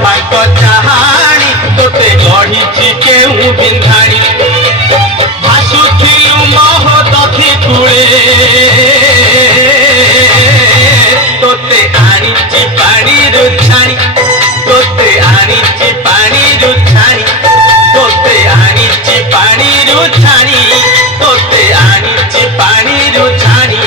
ପାକ ଚାହାଣି ତୋତେ ଗଢ଼ିଛି କେଉଁ ବିନ୍ଧାଣି ଭାସୁଥିଲୁ ମୋହ ଦକ୍ଷି କୂଳେ ତୋତେ ଆଣିଛି ପାଣିରୁ ଛାଣି ତୋତେ ଆଣିଛି ପାଣିରୁ ଛାଣି ତୋତେ ଆଣିଛି ପାଣିରୁ ଛାଣି ତୋତେ ଆଣିଛି ପାଣିରୁ ଛାଣି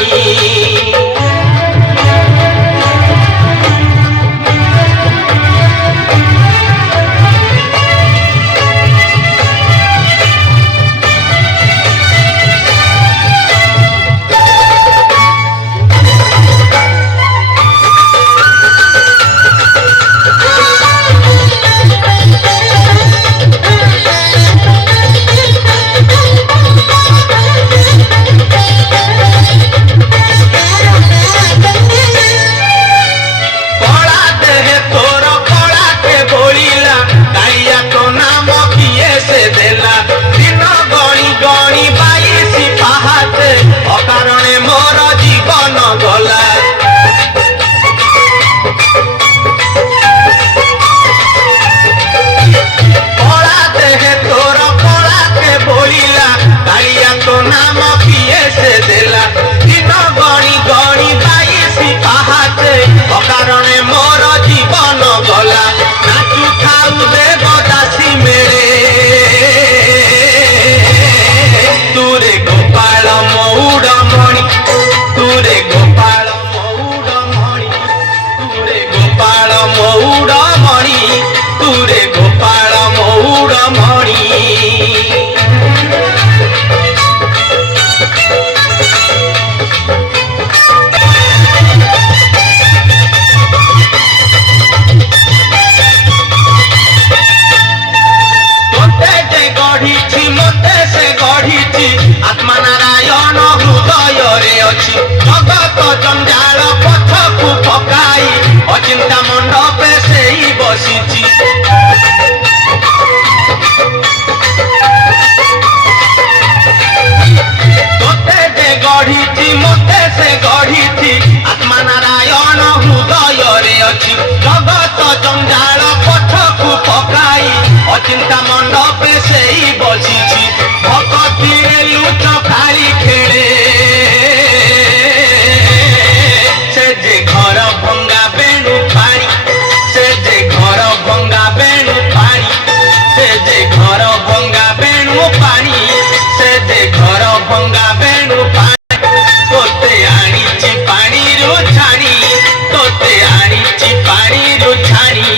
आत्मा नारायण हृदय अच्छी जगत जंजाल पथकू पकाई अचिंता मंडपे से ही बसी तोते जे गढ़ी मते से गढ़ी आत्मा नारायण हृदय अच्छी जगत जंजाल पथकू पकाई अचिंता मंडपे से ही बसी भगती लुच खाली खेले से जे घर भंगा बेणु पानी से जे घर भंगा बेणु पानी से जे घर भंगा बेणु पानी से जे घर भंगा बेणु पानी तोते आनीची पानी रू छाणी तोते आनीची पानी रू छाणी।